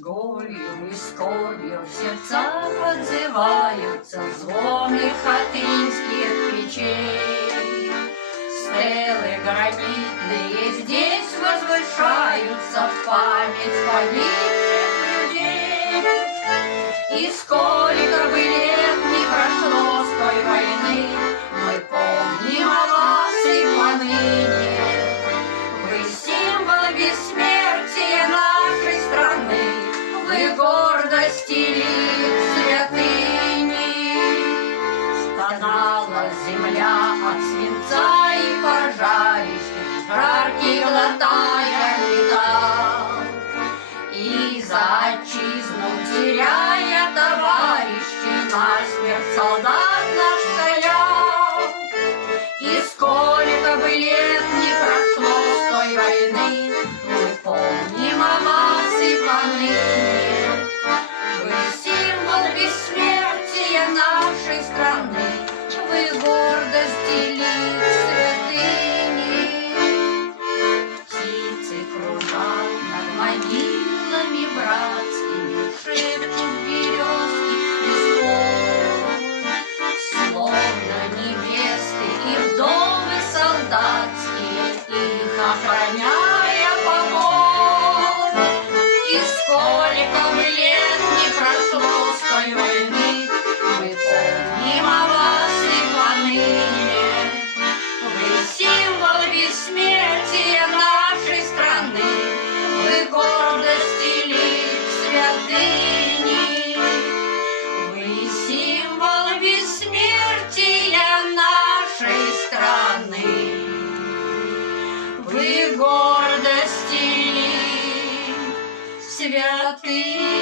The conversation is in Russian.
Горью и скорбью в сердцах отзываются звоны хатынских печей. Стелы гранитные здесь возвышаются в память погибших людей. И сколько бы лет не прошло с той войны, мы помним о вас и поныне. Вы символ бессмертия нашей страны, вы гордость и лик святыни. Стонала земля от свинца и пожарищ, жаркий глотая металл. И за отчизну теряя товарищей, насмерть солдат наш стоял. И сколько бы лет не прошло с той войны, мы помним о вас и поныне. Вы символ бессмертия нашей страны, вы гордость и лик святыни. Птицы кружат над могилами братскими, шепчут березки листов, словно невесты и вдовы солдатские, их охраняя покой. И сколько бы лет не прошло с той войны, мы помним о вас и поныне. Вы символ бессмертия нашей страны, вы гордость и лик святыни. Вы символ бессмертия нашей страны, вы гордость и лик святыни.